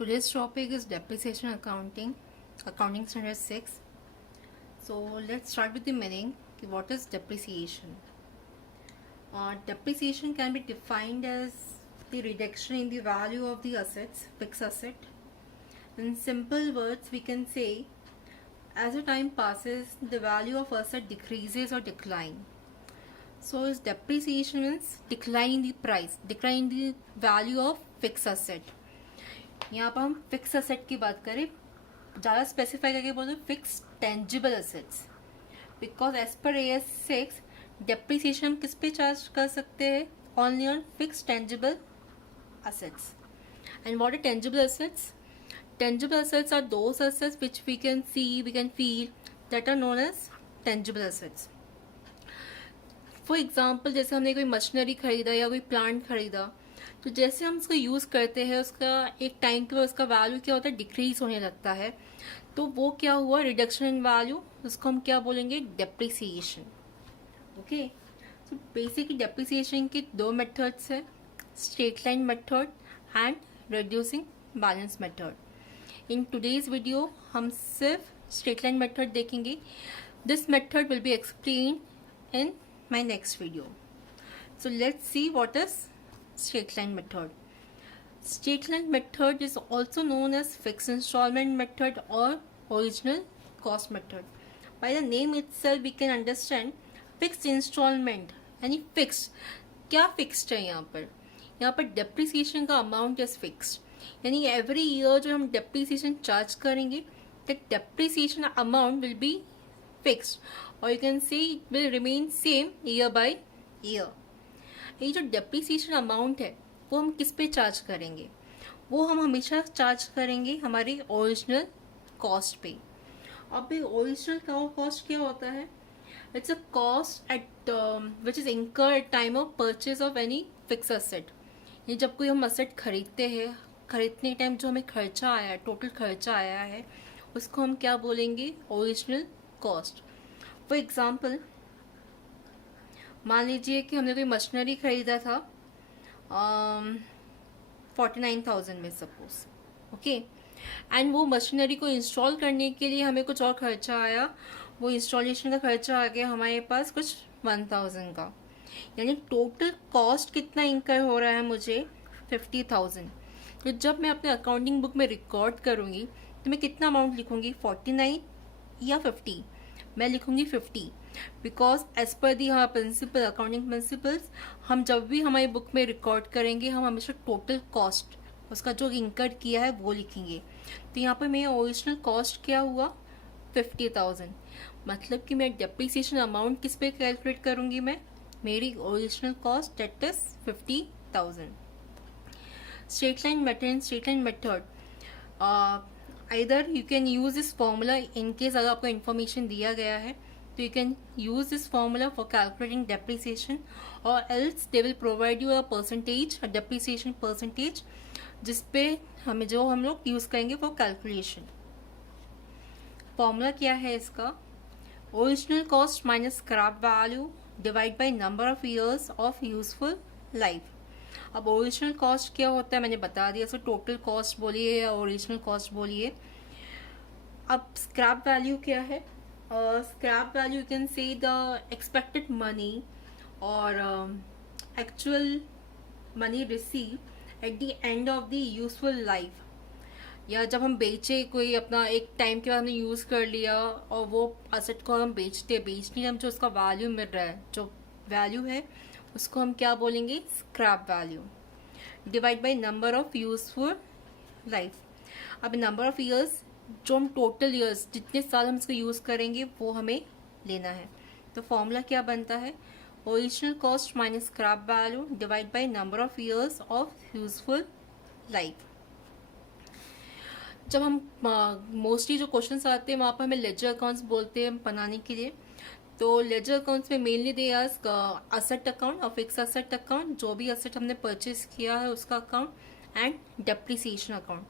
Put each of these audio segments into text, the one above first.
Today's topic is depreciation accounting, accounting standard 6. So let's start with the meaning. What is depreciation? Depreciation can be defined as the reduction in the value of the assets, fixed asset. In simple words, we can say as the time passes, the value of asset decreases or decline. So is depreciation means decline in the price, decline in the value of fixed asset. यहाँ पर हम fix asset की बात करें, ज़्यादा specify करके बोलते हैं fix tangible assets, because as per AS6 depreciation हम किस पे चार्ज कर सकते हैं? Only on fix tangible assets. And what are tangible assets? Tangible assets are those assets which we can see, we can feel, that are known as tangible assets. For example, जैसे हमने कोई machinery खरीदा या कोई plant खरीदा, तो जैसे हम उसको यूज़ करते हैं उसका एक टाइम के बाद उसका वैल्यू क्या होता है? डिक्रीज होने लगता है. तो वो क्या हुआ? Reduction in value. उसको हम क्या बोलेंगे? Depreciation. Okay, so basically depreciation के दो मेथड्स है, straight line method and reducing balance method. In today's video हम सिर्फ स्ट्रेट लाइन मेथड देखेंगे. This method will be explain in my next video. So let's see what is straight line method. Straight line method is also known as fixed installment method or original cost method. By the name itself we can understand fixed installment यानी fixed. क्या fixed है यहाँ पर? यहाँ पर depreciation का amount is fixed. यानी every year जो हम depreciation charge करेंगे, the depreciation amount will be fixed, or you can say it will remain same year by year. ये जो डेप्रिसिएशन अमाउंट है वो हम किस पे चार्ज करेंगे? वो हम हमेशा चार्ज करेंगे हमारी ओरिजिनल कॉस्ट पे. अब ओरिजिनल कॉस्ट क्या होता है? It's a cost at which is incur at time of purchase of any fix asset. ये जब कोई हम असेट खरीदते हैं, खरीदने टाइम जो हमें खर्चा आया है, टोटल खर्चा आया है, उसको हम क्या बोलेंगे? Original cost. फॉर एग्जाम्पल, मान लीजिए कि हमने कोई मशीनरी खरीदा था 49,000 में सपोज. ओके, एंड वो मशीनरी को इंस्टॉल करने के लिए हमें कुछ और खर्चा आया. वो इंस्टॉलेशन का खर्चा आ गया हमारे पास कुछ 1,000 का. यानी टोटल कॉस्ट कितना इंकर हो रहा है मुझे? 50,000. तो जब मैं अपने अकाउंटिंग बुक में रिकॉर्ड करूँगी तो मैं कितना अमाउंट लिखूँगी? 49 या 50? मैं लिखूँगी 50, बिकॉज एज पर दी हाँ प्रिंसिपल, अकाउंटिंग प्रिंसिपल्स, हम जब भी हमारी बुक में रिकॉर्ड करेंगे हम हमेशा टोटल कॉस्ट उसका जो इंकर किया है वो लिखेंगे. तो यहाँ पर मेरा ओरिजिनल कॉस्ट क्या हुआ? 50,000. मतलब कि मैं डेप्रिसिएशन अमाउंट किस पे कैलकुलेट करूँगी? मैं मेरी original cost date is 50,000. Straight line method, straight line method either you can use this formula in case अगर आपको information दिया गया है तो you can use this formula for calculating depreciation, or else they will provide you a percentage, a depreciation percentage, जिसपे हमें जो हम लोग यूज़ करेंगे for calculation. फॉर्मूला क्या है इसका? Original cost minus scrap value divide by number of years of useful life. अब ओरिजिनल कॉस्ट क्या होता है मैंने बता दिया, सो टोटल कॉस्ट बोलिए या ओरिजिनल कॉस्ट बोलिए. अब स्क्रैप वैल्यू क्या है? Scrap value you can say the expected money और actual money receive at the end of the useful life. या जब हम बेचे, कोई अपना एक टाइम के बाद हमने यूज़ कर लिया और वो असेट को हम बेचने टाइम जो उसका वैल्यू मिल रहा है, जो वैल्यू है उसको हम क्या बोलेंगे? Scrap value divide by number of useful life. अब नंबर ऑफ ईयर्स, जो हम टोटल ईयर्स जितने साल हम इसको यूज़ करेंगे वो हमें लेना है. तो फॉर्मूला क्या बनता है? Original cost minus scrap value divide by number of years of useful life. जब हम मोस्टली जो क्वेश्चंस आते हैं वहाँ पर हमें लेजर अकाउंट्स बोलते हैं बनाने के लिए. तो लेजर अकाउंट्स में mainly they ask asset account और फिक्स असेट अकाउंट, जो भी असेट हमने परचेज किया है उसका अकाउंट, एंड डेप्रिसिएशन अकाउंट.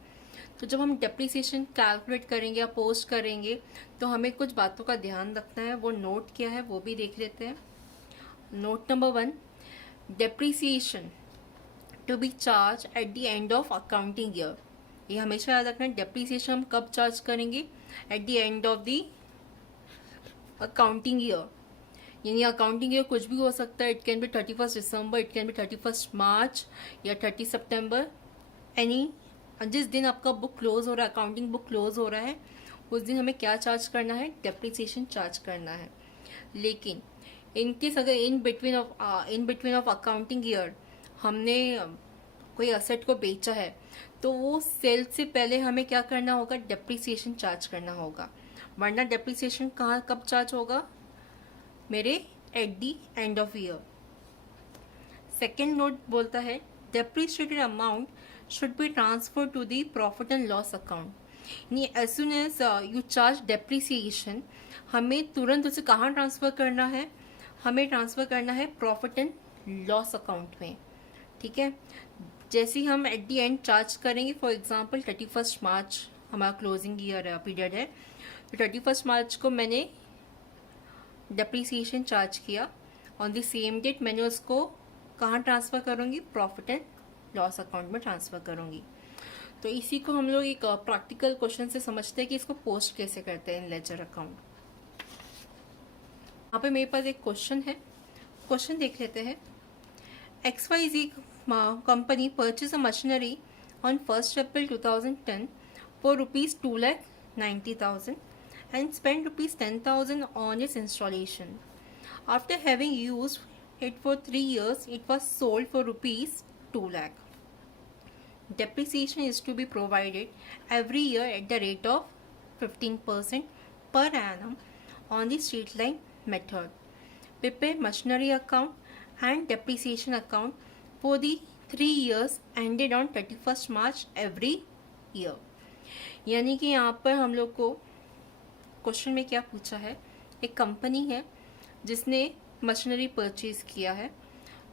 तो जब हम डेप्रिसिएशन कैलकुलेट करेंगे या पोस्ट करेंगे तो हमें कुछ बातों का ध्यान रखना है. वो नोट क्या है वो भी देख लेते हैं. Note number 1, depreciation to be charged at the end of accounting year. ये हमेशा याद रखना, डेप्रिसिएशन हम कब चार्ज करेंगे, at the end of the accounting year. यानी अकाउंटिंग ईयर कुछ भी हो सकता है, it can be 31 December, it can be 31 March या 30 सितंबर, एनी। जिस दिन आपका बुक क्लोज हो रहा है, अकाउंटिंग बुक क्लोज हो रहा है, उस दिन हमें क्या चार्ज करना है, डेप्रिसिएशन चार्ज करना है। लेकिन इनकेस अगर in between of accounting year हमने कोई असेट को बेचा है, तो वो सेल से पहले हमें क्या करना होगा, डेप्रिसिएशन चार्ज करना होगा। वरना डेप्रिसिएशन कहाँ कब चार्ज होगा, मेरे at the end of year. Second note बोलता है depreciated amount should be transfer to the profit and loss account. यानी as soon as you charge depreciation, हमें तुरंत उसे कहाँ ट्रांसफर करना है, हमें ट्रांसफर करना है प्रॉफिट एंड लॉस अकाउंट में। ठीक है, जैसे ही हम एट दी एंड चार्ज करेंगे, फॉर एग्जांपल 31 मार्च हमारा क्लोजिंग ईयर पीरियड है, तो 31 मार्च को मैंने डेप्रिसिएशन चार्ज किया, ऑन द सेम डेट मैंने उसको कहाँ ट्रांसफ़र करूँगी, प्रॉफिट एंड लॉस अकाउंट में ट्रांसफ़र करूँगी। तो इसी को हम लोग एक प्रैक्टिकल क्वेश्चन से समझते हैं कि इसको पोस्ट कैसे करते हैं इन लेजर अकाउंट। यहाँ पे मेरे पास एक क्वेश्चन है, क्वेश्चन देख लेते हैं। XYZ company purchased a machinery on 1st April 2010 for rupees 2,90,000 and spent rupees 10,000 on its installation. After having used it for 3 years, it was sold for rupees 2 lakh. Depreciation is to be provided every year at the rate of 15% per annum on the straight line method. Prepare machinery account and depreciation account for the 3 years ended on 31st March every year. यानी कि यहाँ पर हम लोग को question में क्या पूछा है, एक कंपनी है जिसने मशीनरी परचेज किया है,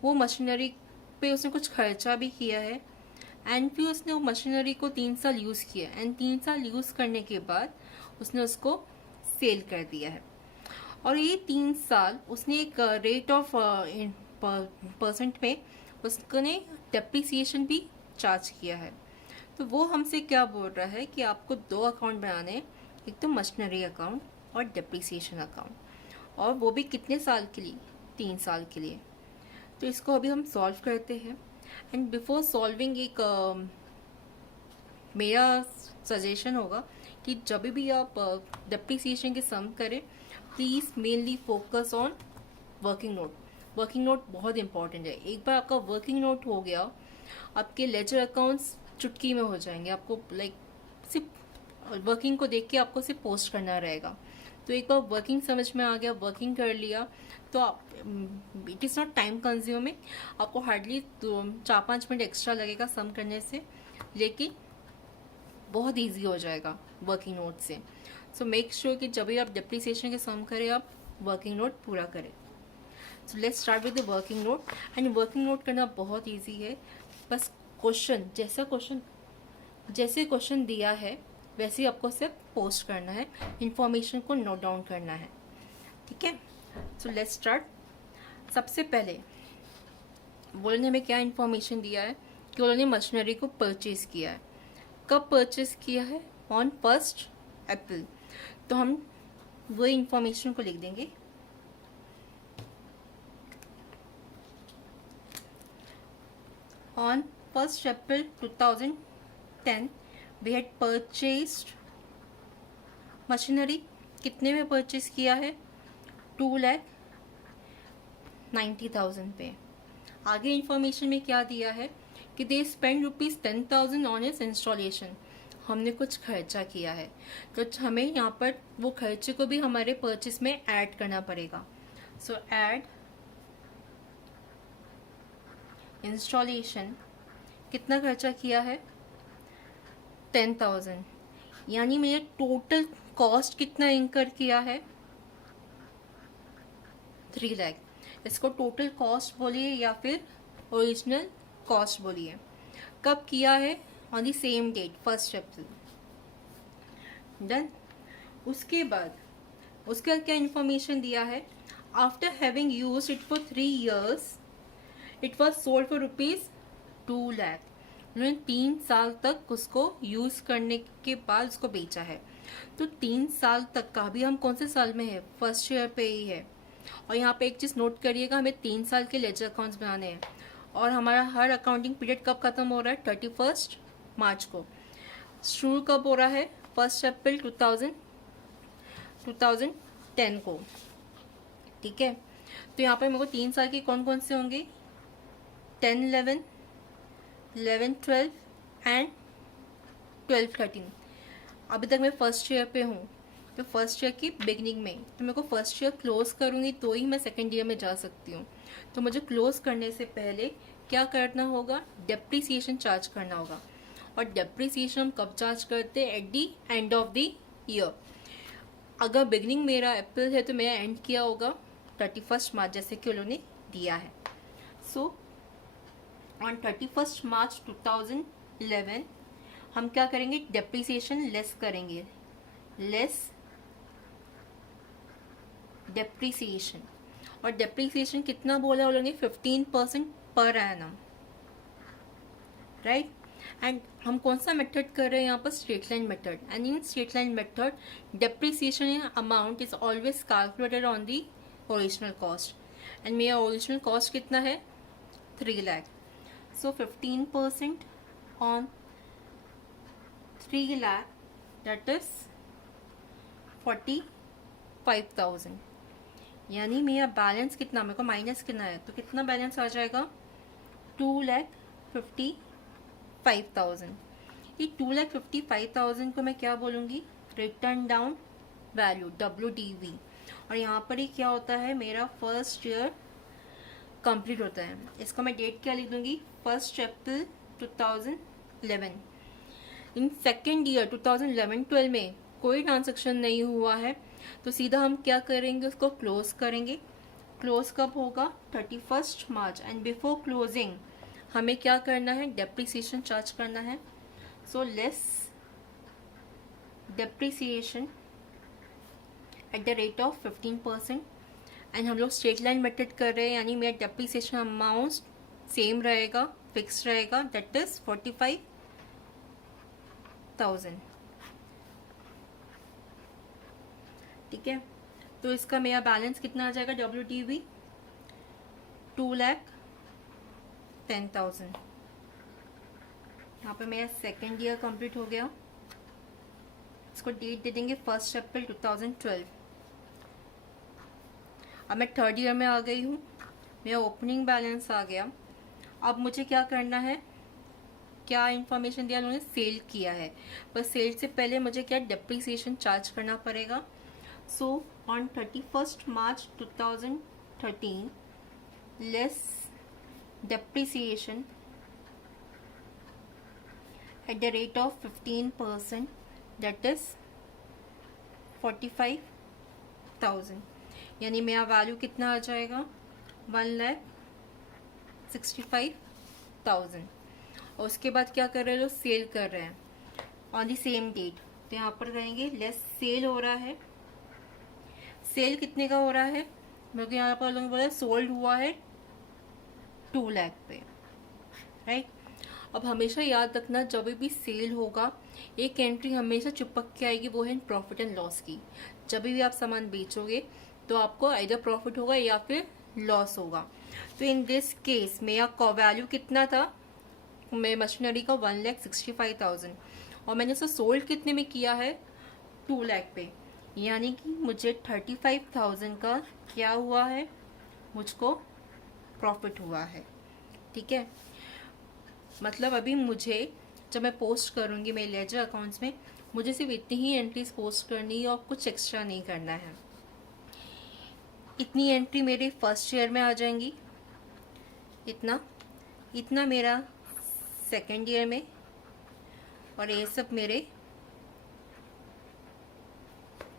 वो मशीनरी पे उसने कुछ खर्चा भी किया है, एंड फिर उसने वो मशीनरी को 3 साल यूज़ किया, एंड 3 साल यूज़ करने के बाद उसने उसको सेल कर दिया है। और ये 3 साल उसने एक रेट ऑफ परसेंट में उसने डेप्रिसिएशन भी चार्ज किया है। तो वो हमसे क्या बोल रहा है कि आपको 2 अकाउंट बनाने हैं, एक तो मशीनरी अकाउंट और डेप्रिसिएशन अकाउंट, और वो भी कितने साल के लिए, 3 साल के लिए। तो इसको अभी हम सॉल्व करते हैं, एंड बिफोर सॉल्विंग एक मेरा सजेशन होगा कि जब भी आप डेप्रिसिएशन के सम करें, please mainly focus on working note. Working note बहुत इंपॉर्टेंट है। एक बार आपका वर्किंग नोट हो गया, आपके लेजर अकाउंट्स चुटकी में हो जाएंगे। आपको सिर्फ वर्किंग को देख के आपको सिर्फ पोस्ट करना रहेगा। तो एक बार वर्किंग समझ में आ गया, वर्किंग कर लिया, तो आप it is not time consuming, आपको हार्डली 4-5 मिनट एक्स्ट्रा लगेगा सम करने से, लेकिन बहुत ईजी हो जाएगा वर्किंग नोट से। सो मेक श्योर कि जब भी आप डेप्रिसिएशन के सम करें, आप वर्किंग नोट पूरा करें। So let's start with the working note. And working note करना बहुत ईजी है, बस क्वेश्चन जैसे क्वेश्चन दिया है वैसे ही आपको सिर्फ पोस्ट करना है, इन्फॉर्मेशन को नोट डाउन करना है। ठीक है, सो लेट्स स्टार्ट। सबसे पहले उन्होंने हमें क्या इन्फॉर्मेशन दिया है कि उन्होंने मशीनरी को परचेज किया है। कब परचेज किया है, ऑन 1st अप्रैल। तो हम वो इन्फॉर्मेशन को लिख देंगे। On 1st April 2010 we had purchased machinery. कितने में परचेज किया है, 2,90,000 पे। आगे इन्फॉर्मेशन में क्या दिया है कि they spend rupees 10,000 on it's installation. हमने कुछ खर्चा किया है, तो हमें यहाँ पर वो खर्चे को भी हमारे परचेज में ऐड करना पड़ेगा। सो ऐड इंस्टॉलेशन, कितना खर्चा किया है, 10,000। यानी मैंने टोटल कॉस्ट कितना इंकर किया है, 3 लाख। इसको टोटल कॉस्ट बोलिए या फिर ओरिजिनल कॉस्ट बोलिए। कब किया है, on the same date 1st April. Done. उसके बाद उसका क्या इन्फॉर्मेशन दिया है, after having used it for 3 years it was sold for rupees 2 lakh. उन्होंने 3 साल तक उसको यूज़ करने के बाद उसको बेचा है। तो 3 साल तक का भी हम कौन से साल में है, फर्स्ट ईयर पे ही है। और यहाँ पे एक चीज़ नोट करिएगा, हमें 3 साल के लेजर अकाउंट्स बनाने हैं और हमारा हर अकाउंटिंग पीरियड कब खत्म हो रहा है, 31 मार्च को। शुरू कब हो रहा है, 1 अप्रैल 2010 को। ठीक है, तो यहाँ पे मेरे को 3 साल के कौन कौन से होंगे, 10, 11, 12 एंड 12, 13। अभी तक मैं फर्स्ट ईयर पे हूँ, तो फर्स्ट ईयर की बिगनिंग में, तो मेरे को फर्स्ट ईयर क्लोज करूँगी तो ही मैं सेकेंड ईयर में जा सकती हूँ। तो मुझे क्लोज करने से पहले क्या करना होगा, डेप्रिसिएशन चार्ज करना होगा। और डेप्रिसिएशन हम कब चार्ज करते हैं, eight the end of the year. अगर बिगनिंग मेरा अप्रैल है तो मेरा एंड किया होगा 31 मार्च, जैसे कि उन्होंने दिया है। सो ऑन 31 मार्च 2011 हम क्या करेंगे, डेप्रिसिएशन लेस करेंगे, लेस डेप्रिसिएशन। और डेप्रिसिएशन कितना बोला उन्होंने, 15% पर एनम, राइट। एंड हम कौन सा मेथड कर रहे हैं यहाँ पर, straight line method. And in straight line method depreciation amount is always calculated on the original cost. And मेरा ओरिजिनल कॉस्ट कितना है, 3 लाख। सो 15% ऑन 3 लाख, दैट इज 45,000। यानी मेरा बैलेंस कितना, मेरे को माइनस कितना है, तो कितना बैलेंस आ जाएगा, 2,55,000। ये 2,55,000 को मैं क्या बोलूँगी, रिटर्न डाउन वैल्यू, WDV। और यहाँ पर ही क्या होता है, मेरा फर्स्ट ईयर कंप्लीट होता है। इसको मैं डेट क्या लिख दूँगी, 1 अप्रैल 2011। इन सेकेंड ईयर 2011-12 में कोई ट्रांजेक्शन नहीं हुआ है, तो सीधा हम क्या करेंगे, उसको क्लोज करेंगे। क्लोज कब होगा, 31 मार्च। एंड बिफोर क्लोजिंग हमें क्या करना है, डेप्रिसिएशन चार्ज करना है। So less depreciation at the rate of 15%। And हम लोग स्ट्रेट लाइन मेथड कर रहे हैं, यानी मेरा डेप्रिसिएशन अमाउंट सेम रहेगा, फिक्स रहेगा, दैट इज 45,000। ठीक है, तो इसका मेरा बैलेंस कितना आ जाएगा, WDV 2,10,000। यहाँ पे मेरा सेकेंड ईयर कंप्लीट हो गया। इसको डेट दे देंगे 1 अप्रैल 2012। अब मैं थर्ड ईयर में आ गई हूँ, मेरा ओपनिंग बैलेंस आ गया। अब मुझे क्या करना है, क्या इन्फॉर्मेशन दिया उन्होंने, सेल किया है, पर सेल से पहले मुझे क्या डेप्रिसिएशन चार्ज करना पड़ेगा। सो on 31 March 2013 less depreciation at the rate of 15%, that is 45,000। यानी मेरा वैल्यू कितना आ जाएगा, 1,65,000। और उसके बाद क्या कर रहे हैं लोग, सेल कर रहे हैं ऑन दी सेम डेट। तो यहाँ पर करेंगे लेस, सेल हो रहा है। सेल कितने का हो रहा है, मेरे को यहाँ पर लोगों ने बोला सोल्ड हुआ है 2 लाख पे, राइट। अब हमेशा याद रखना, जब भी सेल होगा एक एंट्री हमेशा चिपक के आएगी, वो है प्रॉफिट एंड लॉस की। जब भी आप सामान बेचोगे तो आपको इधर प्रॉफिट होगा या फिर लॉस होगा। तो इन दिस केस मेरा वैल्यू कितना था, मेरे मशीनरी का 1,65,000, और मैंने उसे सोल्ड कितने में किया है, 2 लाख पे। यानी कि मुझे 35,000 का क्या हुआ है, मुझको प्रॉफिट हुआ है। ठीक है, मतलब अभी मुझे जब मैं पोस्ट करूँगी मेरे लेजर अकाउंट्स में, मुझे सिर्फ इतनी ही एंट्रीज पोस्ट करनी है और कुछ एक्स्ट्रा नहीं करना है। इतनी एंट्री मेरे फर्स्ट ईयर में आ जाएंगी, इतना मेरा सेकेंड ईयर में, और ये सब मेरे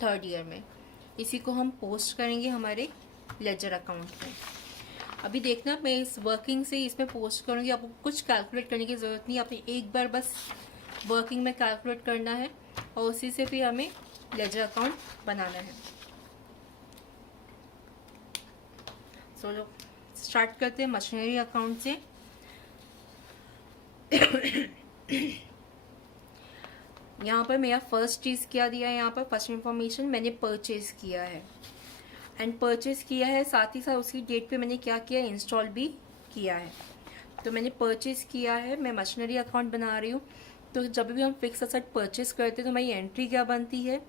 थर्ड ईयर में। इसी को हम पोस्ट करेंगे हमारे लेजर अकाउंट में। अभी देखना, मैं इस वर्किंग से इसमें पोस्ट करूँगी, आपको कुछ कैलकुलेट करने की ज़रूरत नहीं, आपने एक बार बस वर्किंग में कैलकुलेट करना है और उसी से फिर हमें लेजर अकाउंट बनाना है। चलो स्टार्ट करते हैं मशीनरी अकाउंट से। यहाँ पर मेरा फर्स्ट चीज़ क्या दिया है, यहाँ पर फर्स्ट इंफॉर्मेशन मैंने परचेज किया है एंड परचेज किया है, साथ ही साथ उसकी डेट पे मैंने क्या किया, इंस्टॉल भी किया है। तो मैंने परचेज किया है, मैं मशीनरी अकाउंट बना रही हूँ। तो जब भी हम फिक्स असेट परचेज करते हैं तो हमारी एंट्री क्या बनती है,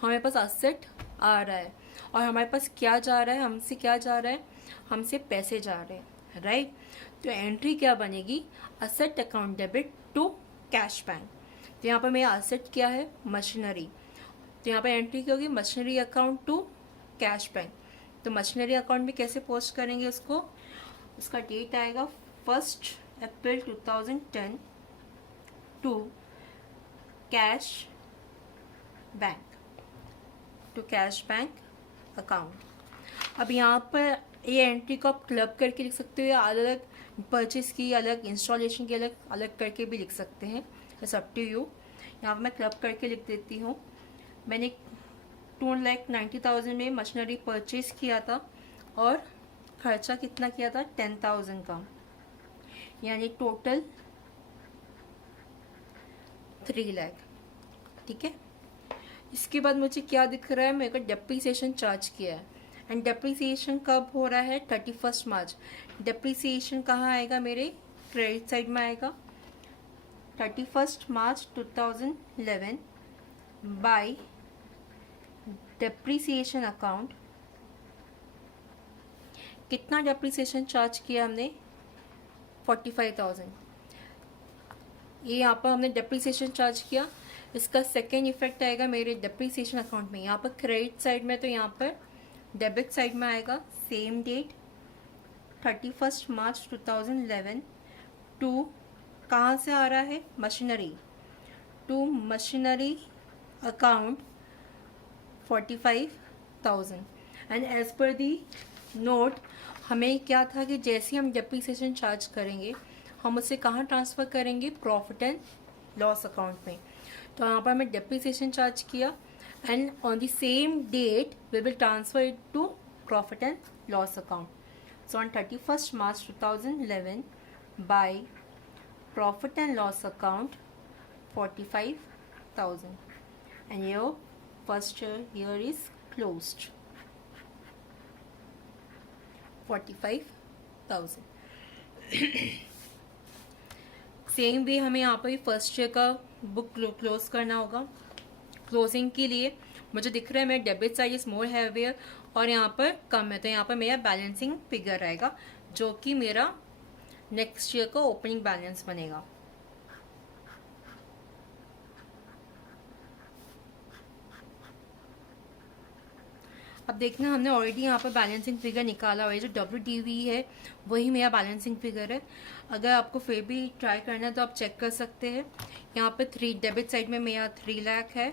हमारे पास असेट आ रहा है और हमारे पास क्या जा रहा है, हमसे क्या जा रहा है, हमसे पैसे जा रहे हैं, राइट। तो एंट्री क्या बनेगी, asset account debit to cash bank. तो यहाँ पर मेरा असेट क्या है, मशीनरी। तो यहाँ पर एंट्री क्या होगी, machinery account to cash bank. तो मशीनरी अकाउंट में कैसे पोस्ट करेंगे उसको, उसका डेट आएगा 1 April 2010 to cash bank, to cash bank account. अब यहाँ पर ये एंट्री को आप क्लब करके लिख सकते हो या अलग अलग परचेज की अलग, इंस्टॉलेशन की अलग अलग करके भी लिख सकते हैं, इट्स अप टू यू। यहाँ पर मैं क्लब करके लिख देती हूँ। मैंने 2,90,000 में मशीनरी परचेज किया था और खर्चा कितना किया था, 10,000 का, यानी टोटल 3 लाख। ठीक है। इसके बाद मुझे क्या दिख रहा है, मेरे को डेप्रीसिएशन चार्ज किया है एंड डेप्रीसिएशन कब हो रहा है, 31 मार्च। डेप्रीसिएशन कहाँ आएगा, मेरे क्रेडिट साइड में आएगा, 31 मार्च 2011 बाय डेप्रीसिएशन अकाउंट। कितना डेप्रीसिएशन चार्ज किया हमने, 45,000। ये यहाँ पर हमने डेप्रीसिएशन चार्ज किया। इसका सेकेंड इफेक्ट आएगा मेरे डेप्रीसिएशन अकाउंट में, यहाँ पर क्रेडिट साइड में, तो यहाँ पर डेबिट साइड में आएगा सेम डेट 31 मार्च 2011 टू, कहाँ से आ रहा है, machinery, to machinery account 45,000। And as per the note हमें क्या था कि जैसे हम डेप्रीसिएशन चार्ज करेंगे हम उसे कहाँ ट्रांसफ़र करेंगे, प्रॉफिट एंड लॉस अकाउंट में। तो यहाँ पर हमें डेप्रीसिएशन चार्ज किया and on the same date we will transfer it to profit and loss account. So on 31 March 2011 by profit and loss account 45,000 and your first year is closed, 45,000। Same way हमें यहाँ पर first year का book close करना होगा। Closing के लिए मुझे दिख रहा है मेरा debit side is more heavier और यहाँ पर कम है, तो यहाँ पर मेरा बैलेंसिंग फिगर आएगा जो कि मेरा नेक्स्ट ईयर का ओपनिंग बैलेंस बनेगा। अब देखना हमने ऑलरेडी यहाँ पर बैलेंसिंग फिगर निकाला हुआ है, जो WDV है वही मेरा बैलेंसिंग फिगर है। अगर आपको फिर भी ट्राई करना है तो आप चेक कर सकते हैं। यहाँ पे 3 डेबिट साइड में मेरा 3 लाख है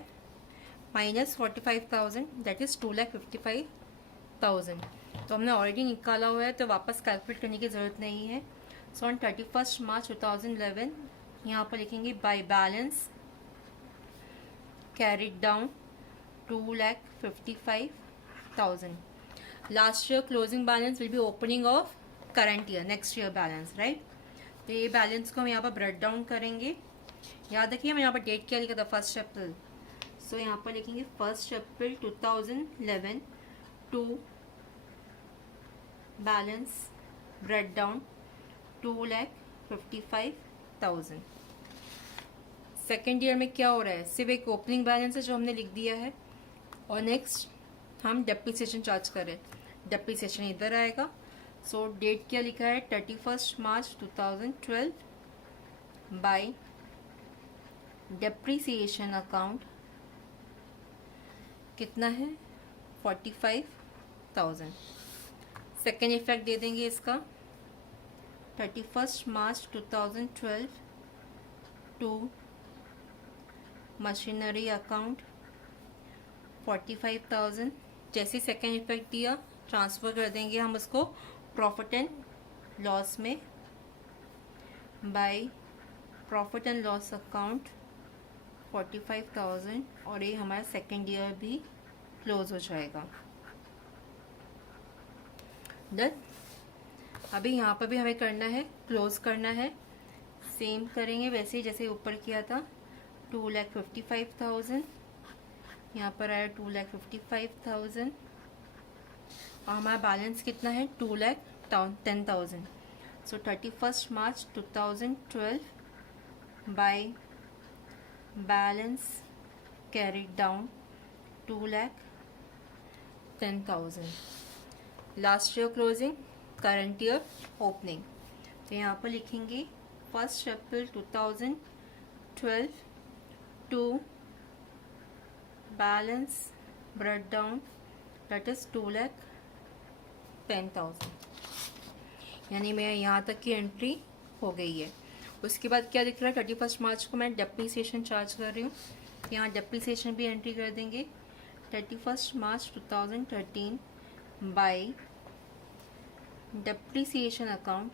माइनस 45,000 दैट इज़ 2,55,000। तो हमने ऑलरेडी निकाला हुआ है तो वापस कैलकुलेट करने की ज़रूरत नहीं है। सो ऑन 31 मार्च 2011 यहाँ पर लिखेंगे bye balance carried down 2,55,000। Last year closing balance will be opening of current year, next year balance, right. तो ये बैलेंस को हम यहाँ पर ब्रेक डाउन करेंगे। याद रखिए मैं यहाँ पर डेट क्या लिखा था, 1 अप्रैल। सो यहाँ पर लिखेंगे 1 April 2011 to balance break down 2,55,000। Second year में क्या हो रहा है, सिर्फ एक ओपनिंग बैलेंस है जो हमने लिख दिया है और नेक्स्ट हम डेप्रीसिएशन चार्ज कर रहे हैं। डेप्रीसिएशन इधर आएगा। सो डेट क्या लिखा है, 31 मार्च 2012 बाय डेप्रीसिएशन अकाउंट कितना है, 45,000। सेकेंड इफेक्ट दे देंगे इसका 31 मार्च 2012 टू मशीनरी अकाउंट 45,000। जैसे सेकेंड इफेक्ट दिया ट्रांसफ़र कर देंगे हम उसको प्रॉफिट एंड लॉस में by profit and loss account 45,000 और ये हमारा सेकेंड ईयर भी क्लोज हो जाएगा। डन। अभी यहाँ पर भी हमें करना है, क्लोज करना है सेम करेंगे वैसे ही जैसे ऊपर किया था। 2,55,000, यहाँ पर आया 2,55,000 और हमारा बैलेंस कितना है 2,10,000। So 31 March 2012 by balance carried down 2,10,000। Last year closing, current year opening. तो यहाँ पर लिखेंगे 1 April 2012 to balance brought down that is 2,10,000, यानी मैं यहाँ तक की एंट्री हो गई है। उसके बाद क्या दिख रहा है, 31 मार्च को मैं डेप्रीसिएशन चार्ज कर रही हूँ, यहाँ डेप्रीसिएशन भी एंट्री कर देंगे। 31 March 2013 by depreciation account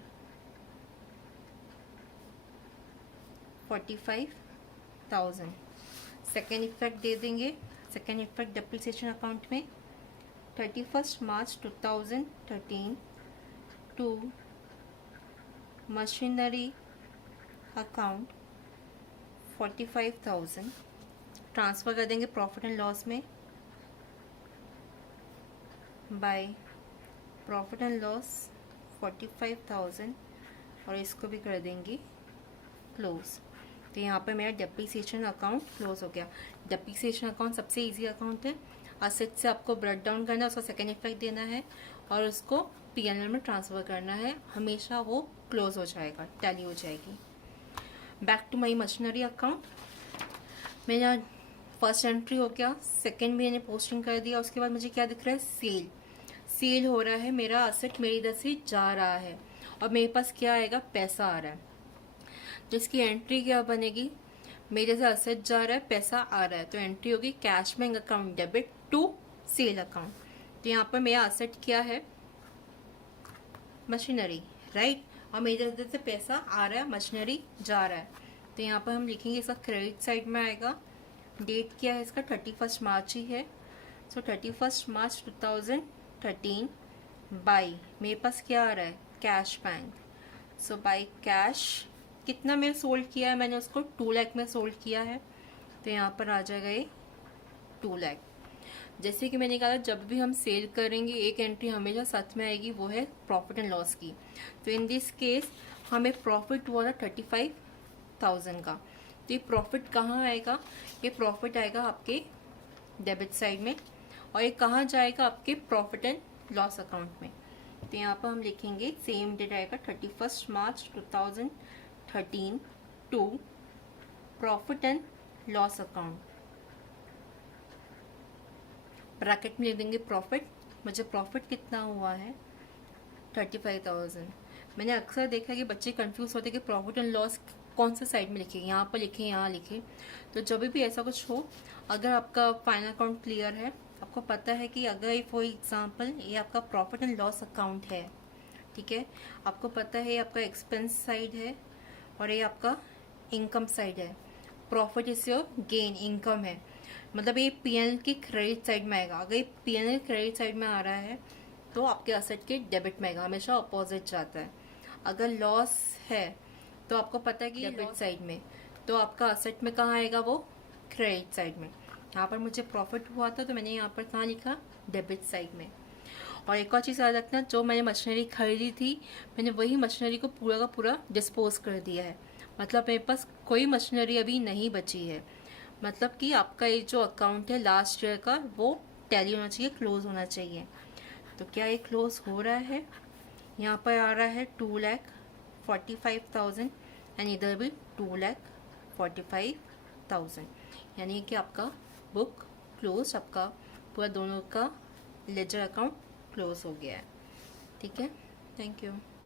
45,000। Second effect दे देंगे। सेकेंड इफेक्ट डेप्रीसिएशन अकाउंट में 31 March 2013 to machinery account 45,000 transfer कर देंगे प्रॉफिट एंड लॉस में बाय प्रॉफिट एंड लॉस 45,000 और इसको भी कर देंगे क्लोज। तो यहाँ पे मेरा डेप्रीसिएशन अकाउंट क्लोज हो गया। डेप्रीसिएशन अकाउंट सबसे इजी अकाउंट है। असेट से आपको ब्रेक डाउन करना है, उसका सेकेंड इफेक्ट देना है और उसको पीएनएल में ट्रांसफ़र करना है, हमेशा वो क्लोज हो जाएगा, टैली हो जाएगी। Back to my machinery account, मेरा फर्स्ट एंट्री हो गया, सेकेंड मैंने पोस्टिंग कर दिया। उसके बाद मुझे क्या दिख रहा है, सेल हो रहा है, मेरा असेट मेरी इधर से जा रहा है और मेरे पास क्या आएगा, पैसा आ रहा है। तो इसकी एंट्री क्या बनेगी, मेरे से असेट जा रहा है, पैसा आ रहा है, तो एंट्री होगी cash bank account debit to sale account. तो यहाँ पर मेरा असेट क्या है, मशीनरी, राइट, और मेरे इधर से पैसा आ रहा है, मशीनरी जा रहा है। तो यहाँ पर हम लिखेंगे इसका क्रेडिट साइड में आएगा। डेट क्या है इसका, 31 मार्च ही है। सो 31 मार्च 2013 बाई, मेरे पास क्या आ रहा है, cash bank. So by cash, कितना मैं सोल्ड किया है, मैंने उसको 2 लाख में सोल्ड किया है, तो यहाँ पर आ जाएगा ये 2 लाख। जैसे कि मैंने कहा जब भी हम सेल करेंगे एक एंट्री हमेशा साथ में आएगी, वो है प्रॉफिट एंड लॉस की। तो इन दिस केस हमें प्रॉफिट हुआ था 35,000 का। तो ये प्रॉफिट कहाँ आएगा, ये प्रॉफिट आएगा आपके डेबिट साइड में और ये कहाँ जाएगा, आपके प्रॉफिट एंड लॉस अकाउंट में। तो यहाँ पर हम लिखेंगे सेम डेट आएगा 31 March 2013 to profit and loss account, bracket में लिख देंगे प्रॉफिट। मुझे प्रॉफिट कितना हुआ है, 35,000। मैंने अक्सर देखा कि बच्चे कंफ्यूज होते हैं कि प्रॉफिट एंड लॉस कौन सा साइड में लिखे, यहाँ पर लिखे, यहाँ लिखे। तो जब भी ऐसा कुछ हो, अगर आपका फाइनल अकाउंट क्लियर है, आपको पता है कि अगर फॉर एग्जांपल ये आपका प्रॉफिट एंड लॉस अकाउंट है, ठीक है, आपको पता है ये आपका एक्सपेंस साइड है और ये आपका इनकम साइड है। Profit is your gain, income है, मतलब ये पीएनएल की क्रेडिट साइड में आएगा। अगर ये पीएनएल क्रेडिट साइड में आ रहा है तो आपके असेट के डेबिट में आएगा, हमेशा अपोजिट जाता है। अगर लॉस है तो आपको पता है कि डेबिट साइड में, तो आपका असेट में कहाँ आएगा, वो क्रेडिट साइड में। यहाँ पर मुझे प्रॉफिट हुआ था तो मैंने यहाँ पर कहाँ लिखा, डेबिट साइड में। और एक और चीज़ याद रखना, जो मैंने मशीनरी खरीदी थी मैंने वही मशीनरी को पूरा का पूरा डिस्पोज कर दिया है, मतलब मेरे पास कोई मशीनरी अभी नहीं बची है। मतलब कि आपका ये जो अकाउंट है लास्ट ईयर का, वो टैली होना चाहिए, क्लोज होना चाहिए। तो क्या ये क्लोज हो रहा है, यहाँ पर आ रहा है 2,45,000 एंड इधर भी 2,45,000, यानी कि आपका बुक क्लोज, आपका पूरा दोनों का लेजर अकाउंट क्लोज हो गया है। ठीक है, थैंक यू।